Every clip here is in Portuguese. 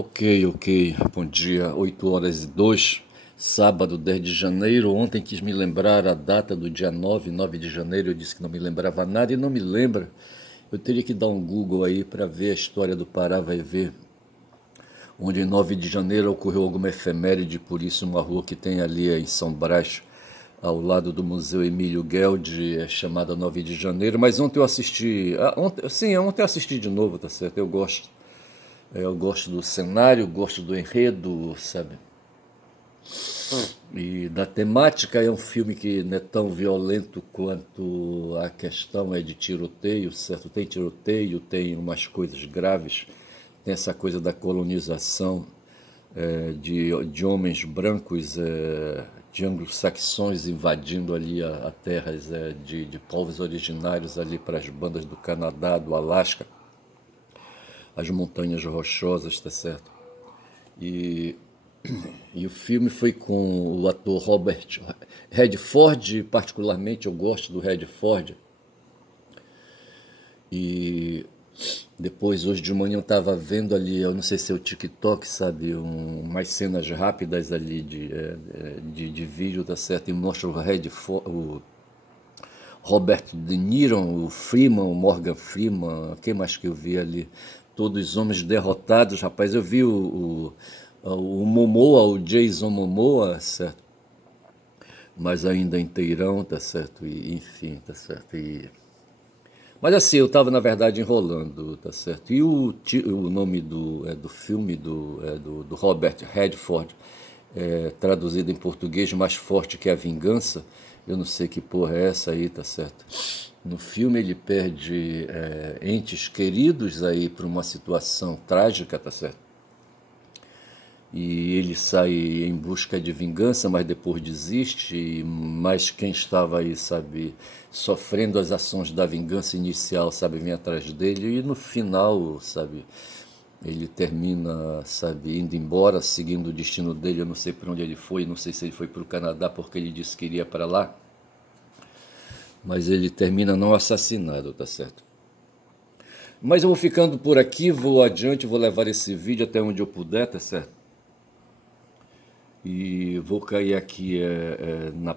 Ok. Bom dia, 8h02, sábado, 10 de janeiro. Ontem quis me lembrar a data do dia 9 de janeiro. Eu disse que não me lembrava nada e não me lembra. Eu teria que dar um Google aí para ver a história do Pará, vai ver onde em 9 de janeiro ocorreu alguma efeméride. Por isso, uma rua que tem ali em São Brás, ao lado do Museu Emílio Gueldi, é chamada 9 de janeiro. Mas ontem eu assisti. Ontem eu assisti de novo, tá certo? Eu gosto. Eu gosto do cenário, gosto do enredo, sabe? E da temática. É um filme que não é tão violento quanto a questão é de tiroteio, certo? Tem tiroteio, tem umas coisas graves, tem essa coisa da colonização de homens brancos, de anglo-saxões invadindo ali a terras de povos originários ali para as bandas do Canadá, do Alasca, as montanhas rochosas, tá certo? E E o filme foi com o ator Robert Redford, particularmente eu gosto do Redford. E depois, hoje de manhã, eu estava vendo ali, eu não sei se é o TikTok, sabe, umas cenas rápidas ali de vídeo, tá certo? E mostra o Redford, o Robert De Niro, o Freeman, o Morgan Freeman, quem mais que eu vi ali? Todos os homens derrotados, rapaz. Eu vi o Momoa, o Jason Momoa, certo? Mas ainda inteirão, tá certo? E, enfim, tá certo? Mas assim, eu estava na verdade enrolando, tá certo? E o nome do filme do Robert Redford, traduzido em português, Mais Forte que a Vingança. Eu não sei que porra é essa aí, tá certo? No filme ele perde entes queridos aí por uma situação trágica, tá certo? E ele sai em busca de vingança, mas depois desiste. Mas quem estava aí, sabe, sofrendo as ações da vingança inicial, sabe, vem atrás dele. E no final, sabe, ele termina, sabe, indo embora, seguindo o destino dele. Eu não sei para onde ele foi, não sei se ele foi para o Canadá porque ele disse que iria para lá. Mas ele termina não assassinado, tá certo? Mas eu vou ficando por aqui, vou adiante, vou levar esse vídeo até onde eu puder, tá certo? E vou cair aqui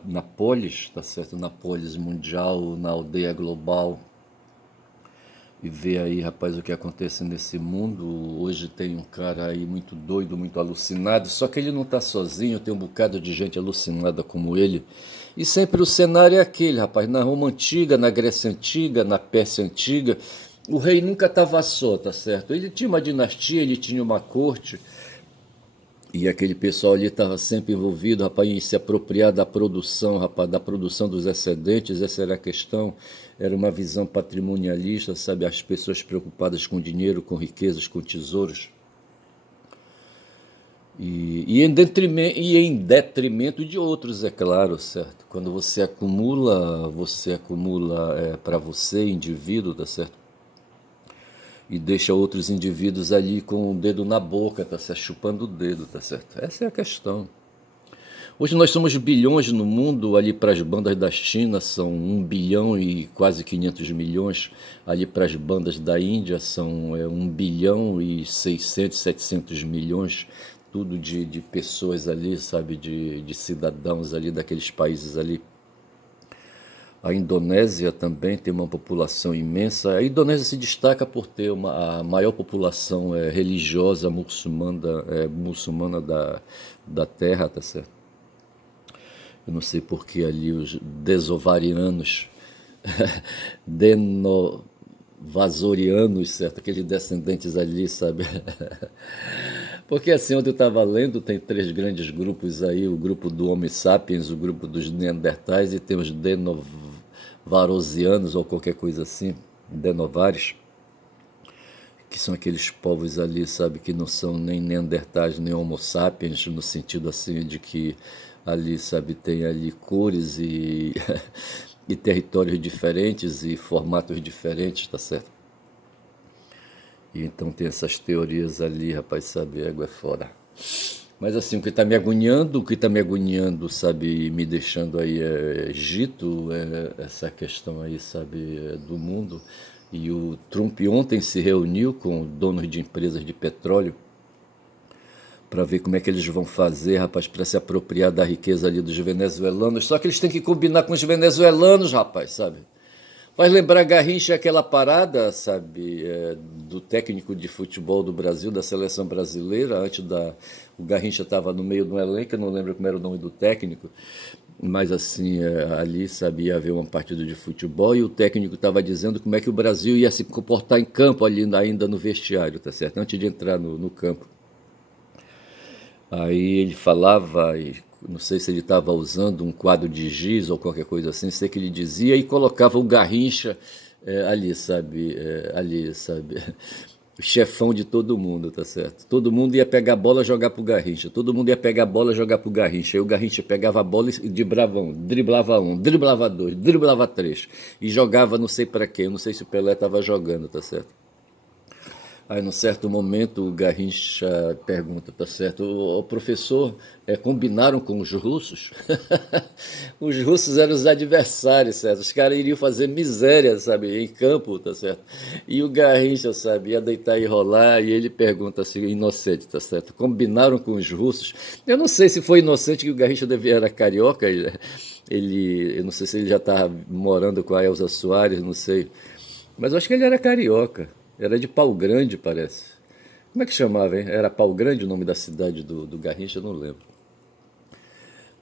na Polis, tá certo? Na Polis Mundial, na Aldeia Global, e ver aí, rapaz, o que acontece nesse mundo. Hoje tem um cara aí muito doido, muito alucinado, só que ele não tá sozinho, tem um bocado de gente alucinada como ele. E sempre o cenário é aquele, rapaz, na Roma Antiga, na Grécia Antiga, na Pérsia Antiga, o rei nunca estava só, tá certo? Ele tinha uma dinastia, ele tinha uma corte, e aquele pessoal ali estava sempre envolvido, rapaz, em se apropriar da produção, rapaz, da produção dos excedentes. Essa era a questão. Era uma visão patrimonialista, sabe? As pessoas preocupadas com dinheiro, com riquezas, com tesouros. E em detrimento de outros, é claro, certo? Quando você acumula para você, indivíduo, tá certo? E deixa outros indivíduos ali com o dedo na boca, tá certo? Chupando o dedo, tá certo? Essa é a questão. Hoje nós somos bilhões no mundo, ali para as bandas da China são 1 bilhão e quase 500 milhões, ali para as bandas da Índia são 1 bilhão e 600, 700 milhões, tudo de pessoas ali, sabe, de cidadãos ali daqueles países ali. A Indonésia também tem uma população imensa. A Indonésia se destaca por ter a maior população religiosa muçulmana da Terra, tá certo? Eu não sei porque ali os desovarianos, denovasorianos, certo? Aqueles descendentes ali, sabe? Porque assim, onde eu estava lendo, tem três grandes grupos aí, o grupo do Homo sapiens, o grupo dos Neandertais e tem os denovarosianos ou qualquer coisa assim, denovares, que são aqueles povos ali, sabe, que não são nem Neandertais nem Homo sapiens, no sentido assim de que ali, sabe, tem ali cores e territórios diferentes e formatos diferentes, tá certo? E então tem essas teorias ali, rapaz, sabe, égua é fora. Mas assim, o que tá me agoniando, sabe, me deixando aí Egito, essa questão aí, sabe, do mundo. E o Trump ontem se reuniu com donos de empresas de petróleo para ver como é que eles vão fazer, rapaz, para se apropriar da riqueza ali dos venezuelanos. Só que eles têm que combinar com os venezuelanos, rapaz, sabe? Faz lembrar Garrincha aquela parada, sabe, do técnico de futebol do Brasil, da seleção brasileira, antes da... O Garrincha estava no meio do elenco, eu não lembro como era o nome do técnico, mas assim, ali, sabe, ia haver uma partida de futebol e o técnico estava dizendo como é que o Brasil ia se comportar em campo ali ainda no vestiário, tá certo? Antes de entrar no campo. Aí ele falava, e não sei se ele estava usando um quadro de giz ou qualquer coisa assim, sei que ele dizia, e colocava o Garrincha ali, sabe, o chefão de todo mundo, tá certo? Todo mundo ia pegar a bola e jogar pro Garrincha, todo mundo ia pegar a bola e jogar pro Garrincha, aí o Garrincha pegava a bola e driblava um, driblava dois, driblava três, e jogava não sei para quê, eu não sei se o Pelé estava jogando, tá certo? Aí, num certo momento, o Garrincha pergunta, tá certo, o professor, combinaram com os russos? Os russos eram os adversários, certo? Os caras iriam fazer miséria, sabe, em campo, tá certo? E o Garrincha, sabe, ia deitar e rolar, e ele pergunta assim, inocente, tá certo? Combinaram com os russos? Eu não sei se foi inocente que o Garrincha era carioca, eu não sei se ele já estava morando com a Elza Soares, não sei. Mas eu acho que ele era carioca. Era de Pau Grande, parece. Como é que chamava, hein? Era Pau Grande o nome da cidade do Garrincha? Eu não lembro.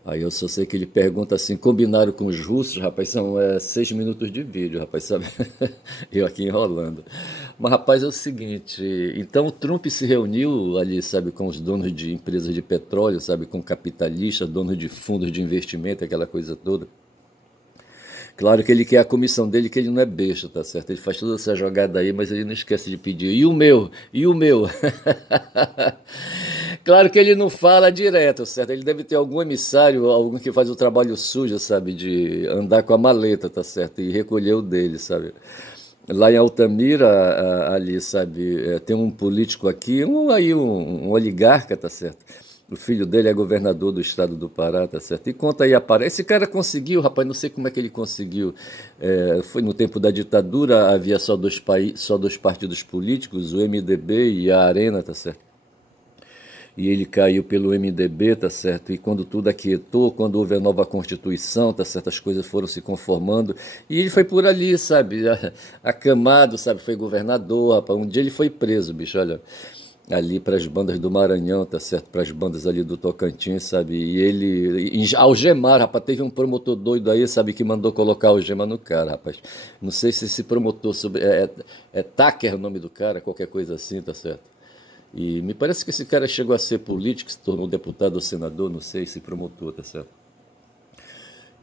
Aí eu só sei que ele pergunta assim, combinaram com os russos, rapaz, são 6 minutos de vídeo, rapaz, sabe? Eu aqui enrolando. Mas, rapaz, é o seguinte, então o Trump se reuniu ali, sabe, com os donos de empresas de petróleo, sabe, com capitalistas, donos de fundos de investimento, aquela coisa toda. Claro que ele quer a comissão dele, que ele não é besta, tá certo? Ele faz toda essa jogada aí, mas ele não esquece de pedir. E o meu? E o meu? Claro que ele não fala direto, certo? Ele deve ter algum emissário, algum que faz o trabalho sujo, sabe? De andar com a maleta, tá certo? E recolher o dele, sabe? Lá em Altamira, ali, sabe? Tem um político aqui, um oligarca, tá certo? O filho dele é governador do estado do Pará, tá certo? E conta aí a Pará. Esse cara conseguiu, rapaz, não sei como é que ele conseguiu. Foi no tempo da ditadura, havia só dois partidos políticos, o MDB e a Arena, tá certo? E ele caiu pelo MDB, tá certo? E quando tudo aquietou, quando houve a nova Constituição, tá certo? As coisas foram se conformando. E ele foi por ali, sabe? Acamado, sabe? Foi governador, rapaz. Um dia ele foi preso, bicho, olha. Ali para as bandas do Maranhão, tá certo? Para as bandas ali do Tocantins, sabe? E ele algemar, rapaz, teve um promotor doido aí, sabe, que mandou colocar algema no cara, rapaz. Não sei se esse promotor é Tucker o nome do cara, qualquer coisa assim, tá certo? E me parece que esse cara chegou a ser político, se tornou deputado ou senador, não sei, se promotor, tá certo?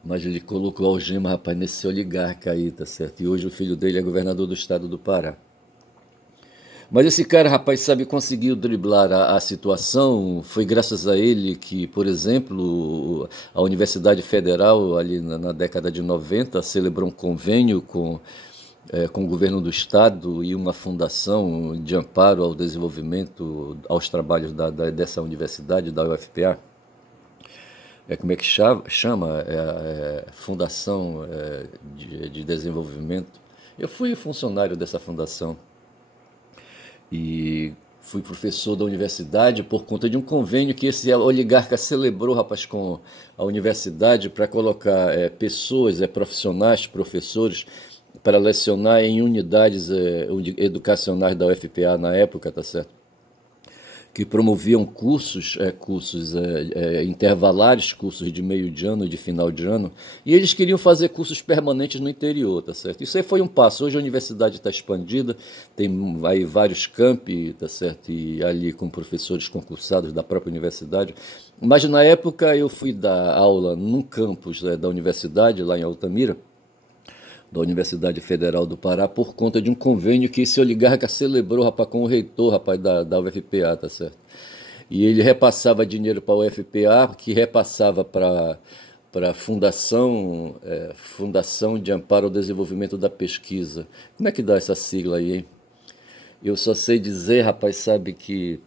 Mas ele colocou algema, rapaz, nesse oligarca aí, tá certo? E hoje o filho dele é governador do estado do Pará. Mas esse cara, rapaz, sabe, conseguiu driblar a situação. Foi graças a ele que, por exemplo, a Universidade Federal, ali na década de 90, celebrou um convênio com o governo do estado e uma fundação de amparo ao desenvolvimento, aos trabalhos dessa universidade, da UFPA. Como é que chama? Fundação de Desenvolvimento. Eu fui funcionário dessa fundação e fui professor da universidade por conta de um convênio que esse oligarca celebrou, rapaz, com a universidade para colocar pessoas, profissionais, professores, para lecionar em unidades educacionais da UFPA na época, tá certo? Que promoviam cursos intervalares, cursos de meio de ano e de final de ano, e eles queriam fazer cursos permanentes no interior, tá certo? Isso aí foi um passo. Hoje a universidade está expandida, tem aí vários campi, tá certo? E ali com professores concursados da própria universidade. Mas na época eu fui dar aula num campus da universidade, lá em Altamira, da Universidade Federal do Pará, por conta de um convênio que esse oligarca celebrou, rapaz, com o reitor, rapaz, da UFPA, tá certo? E ele repassava dinheiro para a UFPA, que repassava para a Fundação de Amparo ao Desenvolvimento da Pesquisa. Como é que dá essa sigla aí, hein? Eu só sei dizer, rapaz, sabe que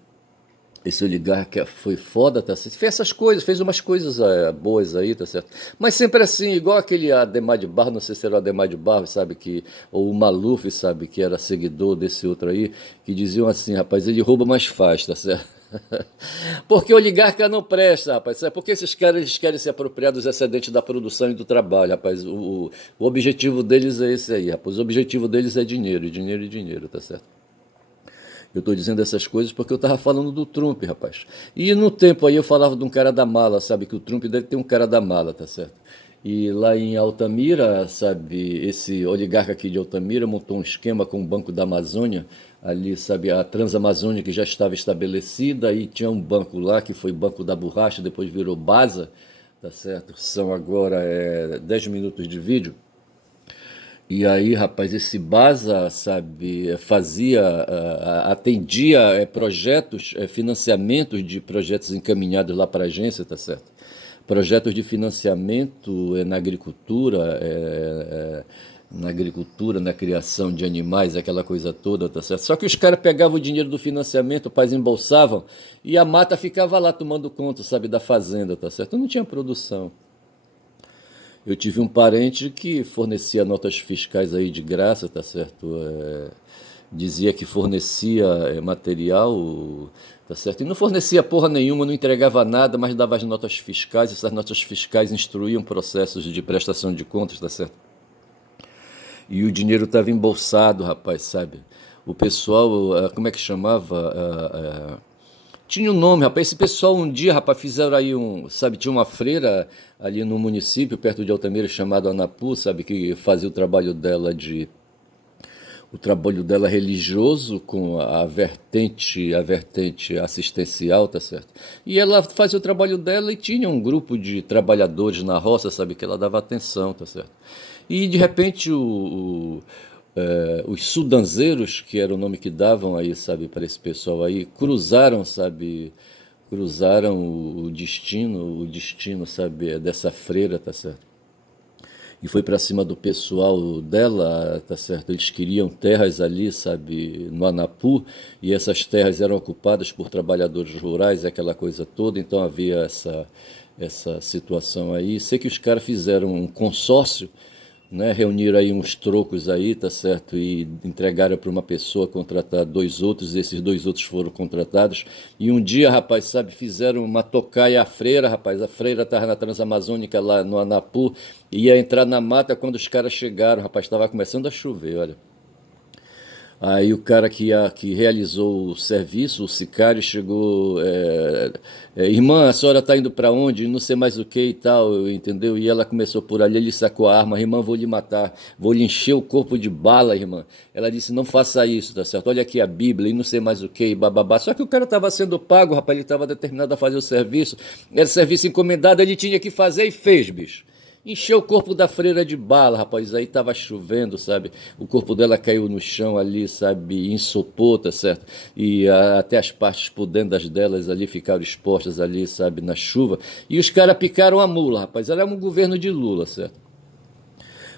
esse oligarca foi foda, tá certo? Fez essas coisas, fez umas coisas boas aí, tá certo? Mas sempre assim, igual aquele Ademar de Barros, não sei se era o Ademar de Barros, sabe? Ou o Maluf, sabe? Que era seguidor desse outro aí, que diziam assim, rapaz, ele rouba, mas faz, tá certo? Porque oligarca não presta, rapaz. Sabe? Porque esses caras eles querem se apropriar dos excedentes da produção e do trabalho, rapaz. O objetivo deles é esse aí, rapaz. O objetivo deles é dinheiro, dinheiro e dinheiro, tá certo? Eu estou dizendo essas coisas porque eu estava falando do Trump, rapaz. E no tempo aí eu falava de um cara da mala, sabe? Que o Trump deve ter um cara da mala, tá certo? E lá em Altamira, sabe, esse oligarca aqui de Altamira montou um esquema com o Banco da Amazônia, ali, sabe, a Transamazônia que já estava estabelecida, e tinha um banco lá que foi Banco da Borracha, depois virou Basa, tá certo? São agora 10 minutos de vídeo. E aí, rapaz, esse Basa, sabe, fazia, atendia projetos, financiamentos de projetos encaminhados lá para a agência, tá certo? Projetos de financiamento na agricultura, na criação de animais, aquela coisa toda, tá certo? Só que os caras pegavam o dinheiro do financiamento, os pais embolsavam, e a mata ficava lá tomando conta, sabe, da fazenda, tá certo? Não tinha produção. Eu tive um parente que fornecia notas fiscais aí de graça, tá certo? Dizia que fornecia material, tá certo? E não fornecia porra nenhuma, não entregava nada, mas dava as notas fiscais. Essas notas fiscais instruíam processos de prestação de contas, tá certo? E o dinheiro estava embolsado, rapaz, sabe? O pessoal, como é que chamava? Tinha um nome, rapaz. Esse pessoal um dia, rapaz, fizeram aí sabe, tinha uma freira ali no município, perto de Altamira, chamada Anapu, sabe, que fazia o trabalho dela religioso com a vertente assistencial, tá certo? E ela fazia o trabalho dela e tinha um grupo de trabalhadores na roça, sabe, que ela dava atenção, tá certo? E de repente os sudanzeiros, que era o nome que davam aí, sabe, para esse pessoal aí, cruzaram, sabe, cruzaram o destino, sabe, dessa freira, tá certo? E foi para cima do pessoal dela, tá certo? Eles queriam terras ali, sabe, no Anapu, e essas terras eram ocupadas por trabalhadores rurais, aquela coisa toda, então havia essa situação aí. Sei que os caras fizeram um consórcio, né, reuniram aí uns trocos aí, tá certo? E entregaram para uma pessoa contratar dois outros, e esses dois outros foram contratados. E um dia, rapaz, sabe, fizeram uma tocaia à freira, rapaz. A freira estava na Transamazônica, lá no Anapu, ia entrar na mata quando os caras chegaram, rapaz, estava começando a chover, olha. Aí o cara que realizou o serviço, o sicário, chegou, irmã, a senhora está indo para onde? Não sei mais o que e tal, entendeu? E ela começou por ali, ele sacou a arma, irmã, vou lhe matar, vou lhe encher o corpo de bala, irmã. Ela disse, não faça isso, tá certo? Olha aqui a Bíblia e não sei mais o que, bababá. Só que o cara estava sendo pago, rapaz, ele estava determinado a fazer o serviço, era serviço encomendado, ele tinha que fazer e fez, bicho. Encheu o corpo da freira de bala, rapaz. Aí tava chovendo, sabe? O corpo dela caiu no chão ali, sabe? Ensopou, tá certo? E até as partes por dentro delas ali ficaram expostas ali, sabe? Na chuva. E os caras picaram a mula, rapaz. Era um governo de Lula, certo?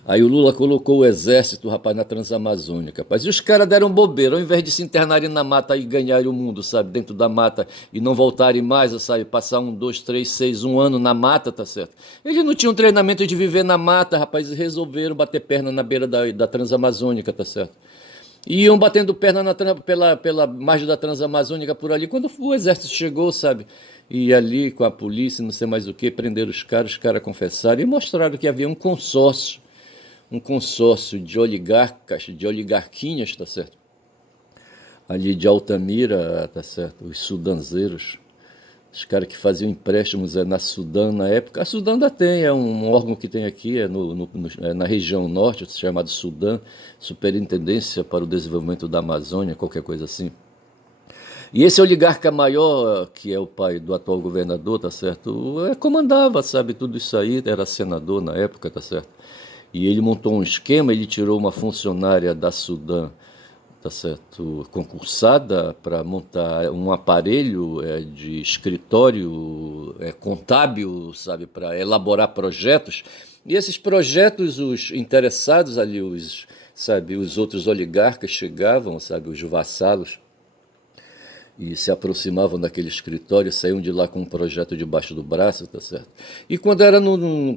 Aí o Lula colocou o exército, rapaz, na Transamazônica, rapaz. E os caras deram bobeira, ao invés de se internarem na mata e ganharem o mundo, sabe, dentro da mata e não voltarem mais, sabe, passar 1, 2, 3, 6, um ano na mata, tá certo? Eles não tinham treinamento de viver na mata, rapaz, e resolveram bater perna na beira da Transamazônica, tá certo? E iam batendo perna pela margem da Transamazônica por ali. Quando o exército chegou, sabe? E ali com a polícia, não sei mais o que, prenderam os caras confessaram e mostraram que havia um consórcio de oligarcas, de oligarquinhas, tá certo? Ali de Altamira, tá certo? Os sudanzeiros, os caras que faziam empréstimos na Sudã na época. A Sudã ainda tem, é um órgão que tem aqui, na região norte, chamado Sudã, Superintendência para o Desenvolvimento da Amazônia, qualquer coisa assim. E esse oligarca maior, que é o pai do atual governador, tá certo? Comandava, sabe, tudo isso aí, era senador na época, tá certo? E ele montou um esquema, ele tirou uma funcionária da Sudã, tá certo, concursada para montar um aparelho de escritório contábil, sabe, para elaborar projetos. E esses projetos, os interessados ali, sabe, os outros oligarcas chegavam, sabe, os vassalos, e se aproximavam daquele escritório, saíam de lá com um projeto debaixo do braço, tá certo? E quando era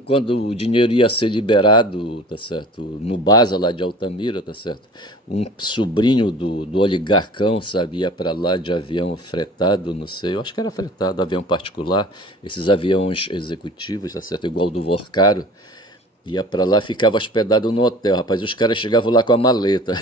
quando o dinheiro ia ser liberado, tá certo? No Basa lá de Altamira, tá certo? Um sobrinho do oligarcão, sabe, ia para lá de avião fretado, não sei, eu acho que era fretado, avião particular, esses aviões executivos, tá certo? Igual do Vorcaro. Ia para lá, ficava hospedado no hotel, rapaz. Os caras chegavam lá com a maleta.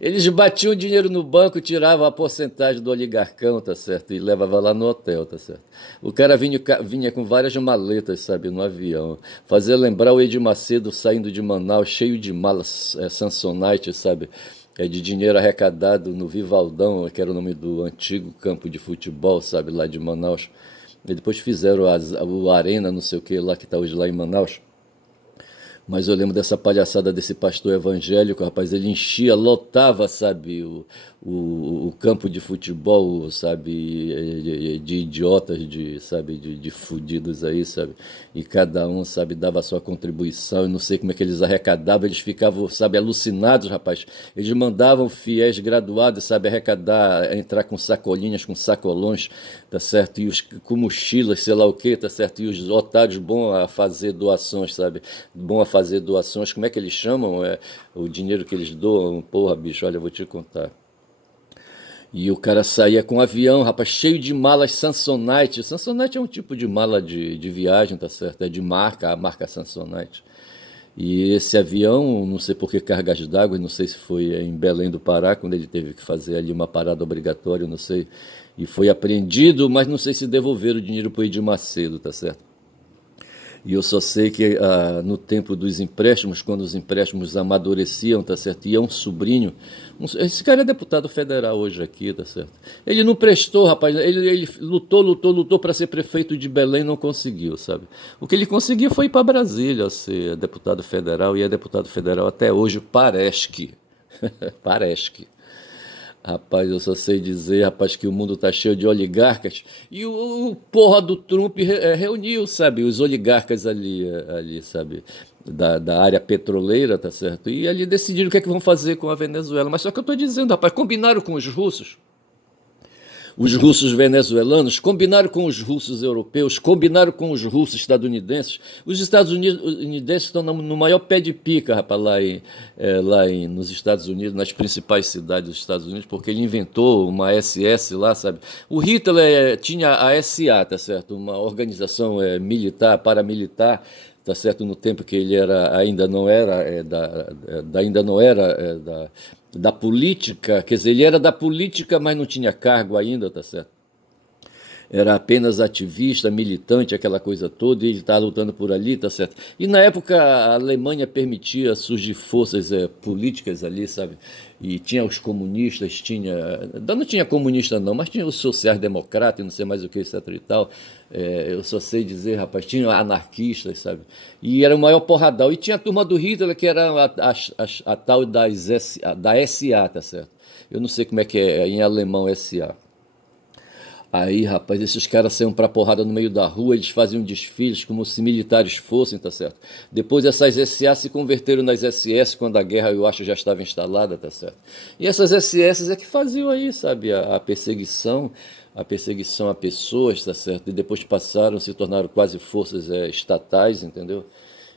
Eles batiam dinheiro no banco, tiravam a porcentagem do oligarcão, tá certo? E levava lá no hotel, tá certo? O cara vinha com várias maletas, sabe, no avião. Fazia lembrar o Edir Macedo saindo de Manaus, cheio de malas Samsonite, sabe? De dinheiro arrecadado no Vivaldão, que era o nome do antigo campo de futebol, sabe, lá de Manaus. E depois fizeram o Arena, não sei o que, lá que está hoje lá em Manaus. Mas eu lembro dessa palhaçada desse pastor evangélico, rapaz, ele enchia, lotava, sabe, o campo de futebol, sabe, de idiotas, sabe, de fudidos aí, sabe, e cada um, sabe, dava a sua contribuição, eu não sei como é que eles arrecadavam, eles ficavam, sabe, alucinados, rapaz, eles mandavam fiéis graduados, sabe, arrecadar, entrar com sacolinhas, com sacolões, tá certo, e os com mochilas, sei lá o que, tá certo, e os otários bons a fazer doações, sabe, bom a fazer doações, como é que eles chamam? O dinheiro que eles doam, porra, bicho, olha, eu vou te contar. E o cara saía com um avião, rapaz, cheio de malas Samsonite. Samsonite é um tipo de mala de viagem, tá certo? É de marca, a marca Samsonite. E esse avião, não sei por que cargas d'água, não sei se foi em Belém do Pará, quando ele teve que fazer ali uma parada obrigatória, não sei. E foi apreendido, mas não sei se devolveram o dinheiro para o Edir Macedo, tá certo? E eu só sei que no tempo dos empréstimos, quando os empréstimos amadureciam, tá certo? Ia um sobrinho, esse cara é deputado federal hoje aqui, tá certo? Ele não prestou, rapaz, ele lutou para ser prefeito de Belém, não conseguiu, sabe? O que ele conseguiu foi ir para Brasília ser deputado federal, e é deputado federal até hoje, parece que. Parece que. Rapaz, eu só sei dizer, rapaz, que o mundo tá cheio de oligarcas e o porra do Trump reuniu, sabe, os oligarcas ali, sabe, da área petroleira, tá certo? E ali decidiram o que é que vão fazer com a Venezuela. Mas só que eu tô dizendo, rapaz, combinaram com os russos. Os russos venezuelanos combinaram com os russos europeus, combinaram com os russos estadunidenses. Os estadunidenses estão no maior pé de pica, rapaz, nos Estados Unidos, nas principais cidades dos Estados Unidos, porque ele inventou uma SS lá, sabe? O Hitler tinha a SA, tá certo? Uma organização militar, paramilitar, tá certo, no tempo que ele ainda não era da política, quer dizer, ele era da política, mas não tinha cargo ainda, tá certo? Era apenas ativista, militante, aquela coisa toda, e ele estava lutando por ali, tá certo? E na época a Alemanha permitia surgir forças políticas ali, sabe? E tinha os comunistas, não tinha comunista não, mas tinha os sociais-democratas, não sei mais o que, etc e tal. Eu só sei dizer, rapaz, tinha anarquistas, sabe? E era o maior porradão. E tinha a turma do Hitler, que era a tal da SA, tá certo? Eu não sei como é que é em alemão SA. Aí, rapaz, esses caras saíam pra porrada no meio da rua, eles faziam desfiles como se militares fossem, tá certo? Depois essas SA se converteram nas SS quando a guerra, eu acho, já estava instalada, tá certo? E essas SS é que faziam aí, sabe, a perseguição a pessoas, tá certo? E depois passaram, se tornaram quase forças estatais, entendeu?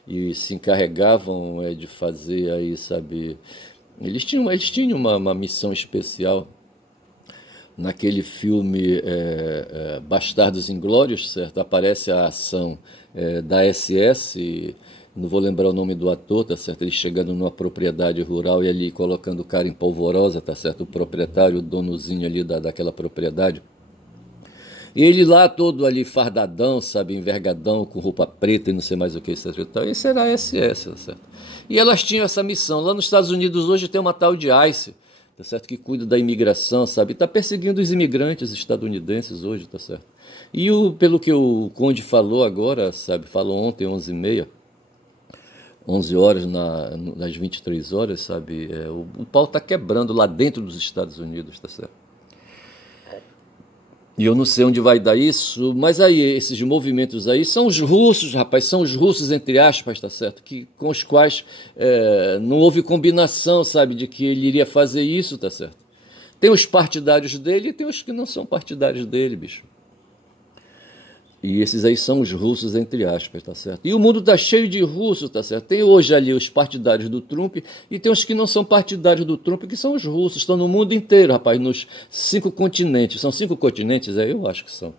E se encarregavam de fazer aí, sabe? Eles tinham uma missão especial naquele filme Bastardos Inglórios, certo? Aparece a ação da SS, não vou lembrar o nome do ator, tá certo? Ele chegando numa propriedade rural e ali colocando o cara em polvorosa, tá certo? O proprietário, o donozinho ali daquela propriedade. E ele lá todo ali fardadão, sabe, envergadão, com roupa preta e não sei mais o que, etc. Esse era a SS, tá certo? E elas tinham essa missão. Lá nos Estados Unidos hoje tem uma tal de ICE, tá certo? Que cuida da imigração, sabe? Está perseguindo os imigrantes estadunidenses hoje, tá certo? E pelo que o Conde falou agora, sabe? Falou ontem, 11h30, 11 horas nas 23 horas, sabe? O pau está quebrando lá dentro dos Estados Unidos, tá certo? E eu não sei onde vai dar isso, mas aí esses movimentos aí são os russos, rapaz, são os russos entre aspas, tá certo? Com os quais não houve combinação, sabe, de que ele iria fazer isso, tá certo? Tem os partidários dele e tem os que não são partidários dele, bicho. E esses aí são os russos, entre aspas, tá certo? E o mundo tá cheio de russos, tá certo? Tem hoje ali os partidários do Trump e tem os que não são partidários do Trump, que são os russos. Estão no mundo inteiro, rapaz, nos 5 continentes. São 5 continentes aí? Eu acho que são.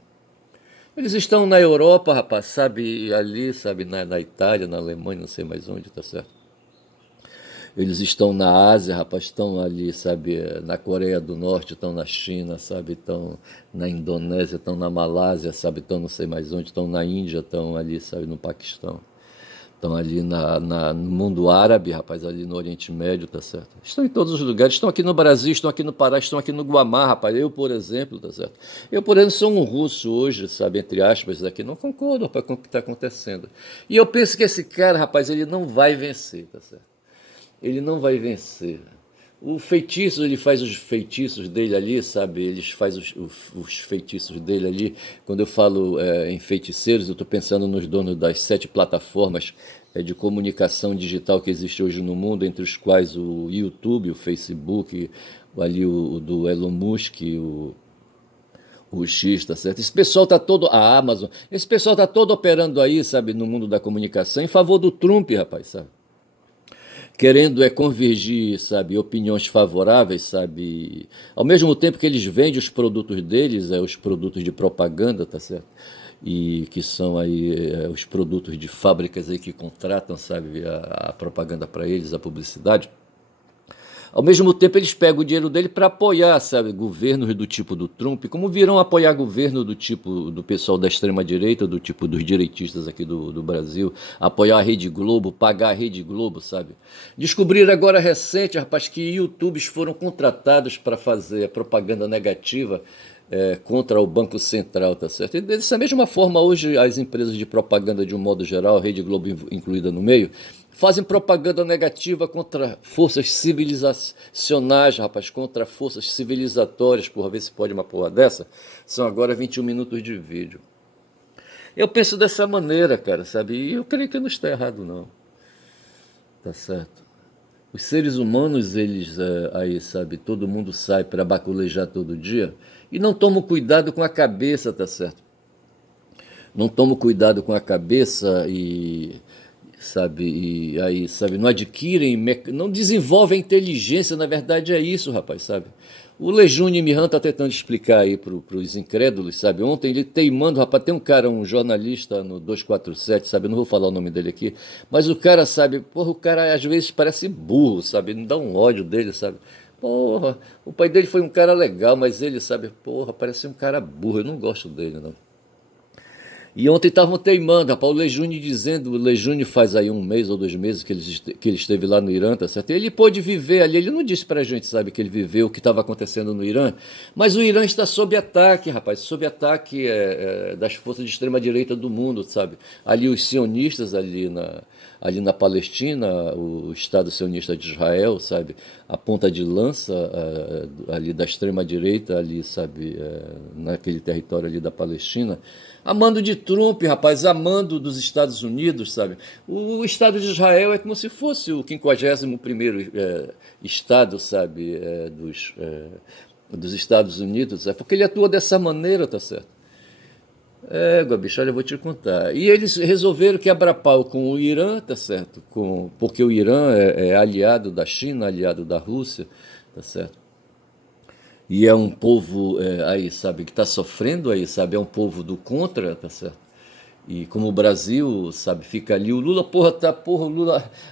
Eles estão na Europa, rapaz, sabe, ali, sabe, na Itália, na Alemanha, não sei mais onde, tá certo? Eles estão na Ásia, rapaz, estão ali, sabe, na Coreia do Norte, estão na China, sabe, estão na Indonésia, estão na Malásia, sabe, estão não sei mais onde, estão na Índia, estão ali, sabe, no Paquistão. Estão ali no mundo árabe, rapaz, ali no Oriente Médio, tá certo? Estão em todos os lugares, estão aqui no Brasil, estão aqui no Pará, estão aqui no Guamá, rapaz. Eu, por exemplo, tá certo? Eu, por exemplo, sou um russo hoje, sabe, entre aspas, aqui, não concordo, rapaz, com o que está acontecendo. E eu penso que esse cara, rapaz, ele não vai vencer, tá certo? Ele não vai vencer. O feitiço, ele faz os feitiços dele ali, sabe? Ele faz os feitiços dele ali. Quando eu falo em feiticeiros, eu estou pensando nos donos das 7 plataformas de comunicação digital que existe hoje no mundo, entre os quais o YouTube, o Facebook, ali o do Elon Musk, o X, tá certo? Esse pessoal tá todo, a Amazon, esse pessoal tá todo operando aí, sabe, no mundo da comunicação, em favor do Trump, rapaz, sabe? Querendo convergir, sabe, opiniões favoráveis, sabe, ao mesmo tempo que eles vendem os produtos deles, os produtos de propaganda, tá certo? E que são aí os produtos de fábricas aí que contratam, sabe, a propaganda para eles, a publicidade. Ao mesmo tempo, eles pegam o dinheiro dele para apoiar, sabe, governos do tipo do Trump, como virão apoiar governo do tipo do pessoal da extrema-direita, do tipo dos direitistas aqui do Brasil, apoiar a Rede Globo, pagar a Rede Globo, sabe? Descobriram agora recente, rapaz, que YouTubes foram contratados para fazer a propaganda negativa contra o Banco Central, tá certo? E dessa mesma forma, hoje, as empresas de propaganda, de um modo geral, a Rede Globo incluída no meio, fazem propaganda negativa contra forças civilizacionais, rapaz, contra forças civilizatórias, por ver se pode uma porra dessa. São agora 21 minutos de vídeo. Eu penso dessa maneira, cara, sabe? E eu creio que não está errado, não. Tá certo? Os seres humanos, eles aí, sabe, todo mundo sai para baculejar todo dia e não tomam cuidado com a cabeça, tá certo? Não tomam cuidado com a cabeça e, sabe, e aí, sabe, não adquirem, não desenvolvem inteligência, na verdade é isso, rapaz, sabe? O Lejune Mihan tá tentando explicar aí pros incrédulos, sabe? Ontem ele teimando, rapaz, tem um cara, um jornalista no 247, sabe? Eu não vou falar o nome dele aqui, mas o cara, sabe? Porra, o cara às vezes parece burro, sabe? Não dá um ódio dele, sabe? Porra, o pai dele foi um cara legal, mas ele, sabe? Porra, parece um cara burro, eu não gosto dele, não. E ontem estavam teimando, rapaz, o Lejune dizendo, o Lejune faz aí 1 mês ou 2 meses que ele esteve lá no Irã, tá certo? Ele pôde viver ali, ele não disse pra gente, sabe, que ele viveu o que estava acontecendo no Irã, mas o Irã está sob ataque, rapaz, sob ataque das forças de extrema-direita do mundo, sabe? Ali os sionistas ali na Palestina, o Estado sionista de Israel, sabe? A ponta de lança ali da extrema-direita, ali, sabe, naquele território ali da Palestina, amando de Trump, rapaz, amando dos Estados Unidos, sabe? O Estado de Israel é como se fosse o 51º Estado, sabe, dos Estados Unidos, porque ele atua dessa maneira, tá certo? Bicho, olha, eu vou te contar. E eles resolveram quebrar pau com o Irã, tá certo? Porque o Irã é aliado da China, aliado da Rússia, tá certo? E é um povo aí, sabe, que está sofrendo aí, sabe, é um povo do contra, tá certo? E como o Brasil, sabe, fica ali, o Lula,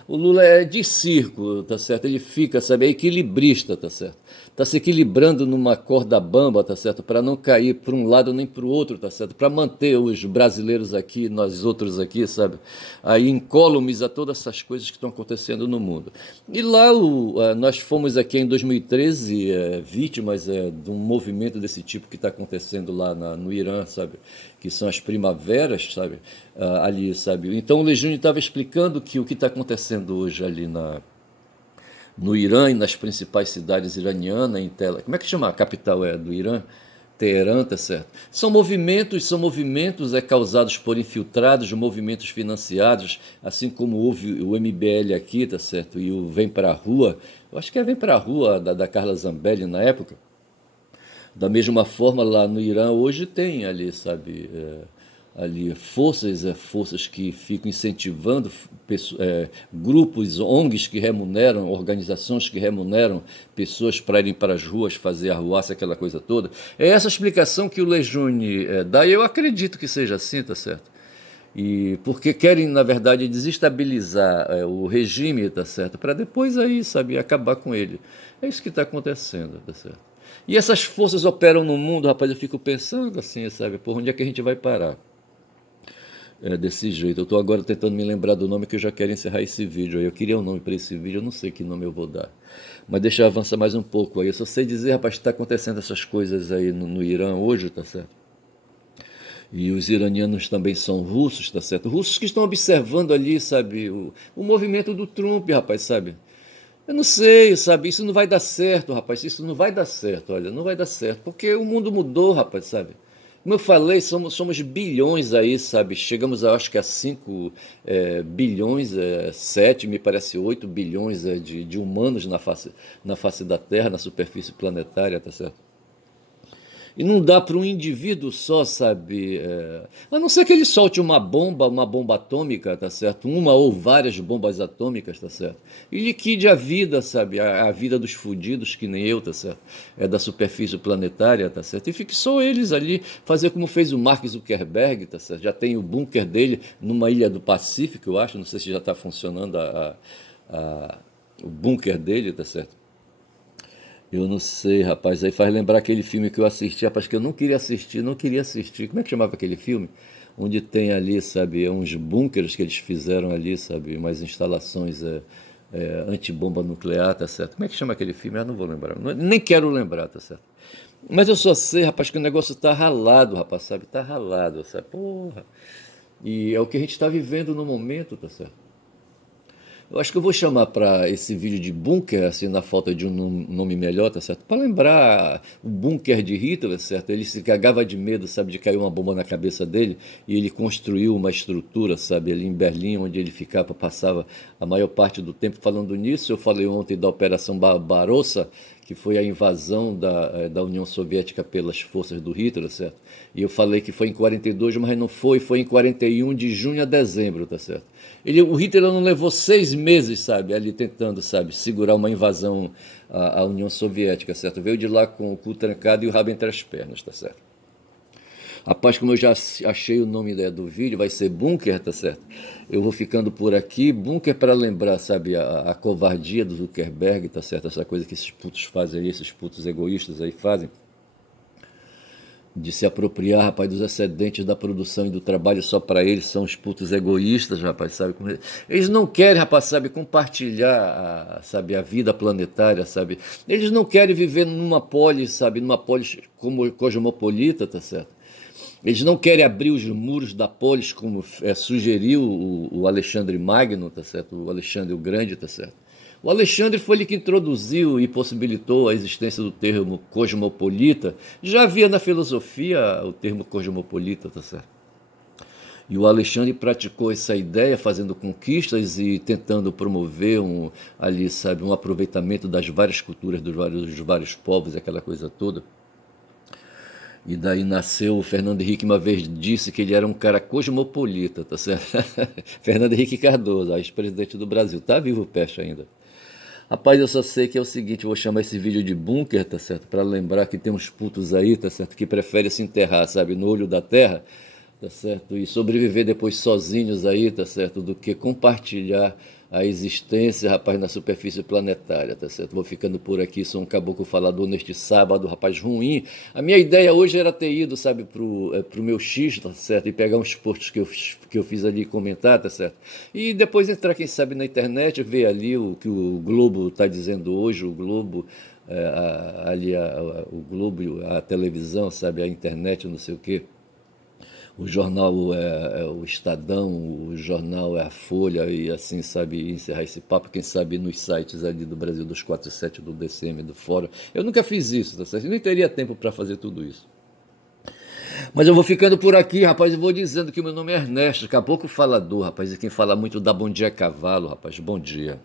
o Lula é de circo, tá certo? Ele fica, sabe, é equilibrista, tá certo? Tá se equilibrando numa corda bamba, tá certo? Para não cair para um lado nem para o outro, tá certo? Para manter os brasileiros aqui, nós outros aqui, sabe? Aí incólumes a todas essas coisas que estão acontecendo no mundo. E lá nós fomos aqui em 2013 vítimas de um movimento desse tipo que está acontecendo lá no Irã, sabe? Que são as primaveras, sabe? Ali, sabe? Então o Lejune estava explicando que o que está acontecendo hoje ali no Irã e nas principais cidades iranianas, como é que chama a capital do Irã? Teherã, tá certo? São movimentos causados por infiltrados, movimentos financiados, assim como houve o MBL aqui, tá certo? E o Vem Pra Rua, eu acho que Vem Pra Rua da Carla Zambelli na época. Da mesma forma, lá no Irã hoje tem ali, sabe, ali forças que ficam incentivando grupos, ONGs que remuneram, organizações que remuneram pessoas para irem para as ruas fazer arruaça, aquela coisa toda. É essa explicação que o Lejeune dá, e eu acredito que seja assim, tá certo? E porque querem, na verdade, desestabilizar o regime, tá certo? Para depois aí, sabe, acabar com ele. É isso que está acontecendo, tá certo? E essas forças operam no mundo, rapaz, eu fico pensando assim, sabe, por onde é que a gente vai parar? É desse jeito. Eu estou agora tentando me lembrar do nome que eu já quero encerrar esse vídeo aí. Eu queria um nome para esse vídeo, eu não sei que nome eu vou dar. Mas deixa eu avançar mais um pouco aí. Eu só sei dizer, rapaz, que está acontecendo essas coisas aí no Irã hoje, tá certo? E os iranianos também são russos, tá certo? Russos que estão observando ali, sabe, o movimento do Trump, rapaz, sabe? Eu não sei, sabe? Isso não vai dar certo, rapaz. Isso não vai dar certo, olha, não vai dar certo. Porque o mundo mudou, rapaz, sabe? Como eu falei, somos bilhões aí, sabe? Chegamos, acho que a 5 bilhões, 7, me parece 8 bilhões de humanos na face da Terra, na superfície planetária, tá certo? E não dá para um indivíduo só, sabe? A não ser que ele solte uma bomba atômica, tá certo? Uma ou várias bombas atômicas, tá certo? E liquide a vida, sabe? A vida dos fudidos, que nem eu, tá certo? É da superfície planetária, tá certo? E fique só eles ali, fazer como fez o Mark Zuckerberg, tá certo? Já tem o bunker dele numa ilha do Pacífico, eu acho. Não sei se já está funcionando o bunker dele, tá certo? Eu não sei, rapaz. Aí faz lembrar aquele filme que eu assisti, rapaz, que eu não queria assistir, não queria assistir. Como é que chamava aquele filme? Onde tem ali, sabe, uns bunkers que eles fizeram ali, sabe, umas instalações antibomba nuclear, tá certo? Como é que chama aquele filme? Eu não vou lembrar. Nem quero lembrar, tá certo? Mas eu só sei, rapaz, que o negócio tá ralado, rapaz, sabe? Tá ralado, sabe? Porra. E é o que a gente está vivendo no momento, tá certo? Eu acho que eu vou chamar para esse vídeo de bunker, assim, na falta de um nome melhor, tá certo? Para lembrar o bunker de Hitler, certo? Ele se cagava de medo, sabe, de cair uma bomba na cabeça dele, e ele construiu uma estrutura, sabe, ali em Berlim, onde ele ficava, passava a maior parte do tempo falando nisso. Eu falei ontem da Operação Barbarossa, que foi a invasão da União Soviética pelas forças do Hitler, certo? E eu falei que foi em 42, mas não foi, foi em 41, de junho a dezembro, tá certo? O Hitler não levou 6 meses, sabe, ali tentando, sabe, segurar uma invasão à União Soviética, certo? Veio de lá com o cu trancado e o rabo entre as pernas, tá certo? Rapaz, como eu já achei o nome do vídeo, vai ser Bunker, tá certo? Eu vou ficando por aqui. Bunker para lembrar, sabe, a covardia do Zuckerberg, tá certo? Essa coisa que esses putos fazem aí, esses putos egoístas aí fazem, de se apropriar, rapaz, dos excedentes da produção e do trabalho só para eles. São os putos egoístas, rapaz, sabe? Eles não querem, rapaz, sabe, compartilhar, sabe, a vida planetária, sabe? Eles não querem viver numa polis, sabe, numa polis como cosmopolita, tá certo? Eles não querem abrir os muros da polis como sugeriu o Alexandre Magno, tá certo? O Alexandre o Grande, tá certo? O Alexandre foi ele que introduziu e possibilitou a existência do termo cosmopolita. Já havia na filosofia o termo cosmopolita, tá certo? E o Alexandre praticou essa ideia, fazendo conquistas e tentando promover ali, sabe, um aproveitamento das várias culturas dos vários povos, aquela coisa toda. E daí nasceu o Fernando Henrique, uma vez disse que ele era um cara cosmopolita, tá certo? Fernando Henrique Cardoso, ex-presidente do Brasil. Tá vivo o Peste ainda. Rapaz, eu só sei que é o seguinte, eu vou chamar esse vídeo de bunker, tá certo? Para lembrar que tem uns putos aí, tá certo? Que preferem se enterrar, sabe? No olho da terra, tá certo? E sobreviver depois sozinhos aí, tá certo? Do que compartilhar a existência, rapaz, na superfície planetária, tá certo? Vou ficando por aqui, sou um caboclo falador neste sábado, rapaz, ruim. A minha ideia hoje era ter ido, sabe, pro meu X, tá certo? E pegar uns posts que eu fiz ali e comentar, tá certo? E depois entrar, quem sabe, na internet, ver ali o que o Globo está dizendo hoje, o Globo, o Globo, a televisão, sabe, a internet, não sei o quê. O jornal é o Estadão, o jornal é a Folha, e assim, sabe, encerrar esse papo, quem sabe nos sites ali do Brasil 247, do DCM, do Fórum. Eu nunca fiz isso, tá certo? Eu nem teria tempo para fazer tudo isso. Mas eu vou ficando por aqui, rapaz, e vou dizendo que o meu nome é Ernesto, caboclo falador, rapaz, e quem fala muito dá bom dia a cavalo, rapaz, bom dia.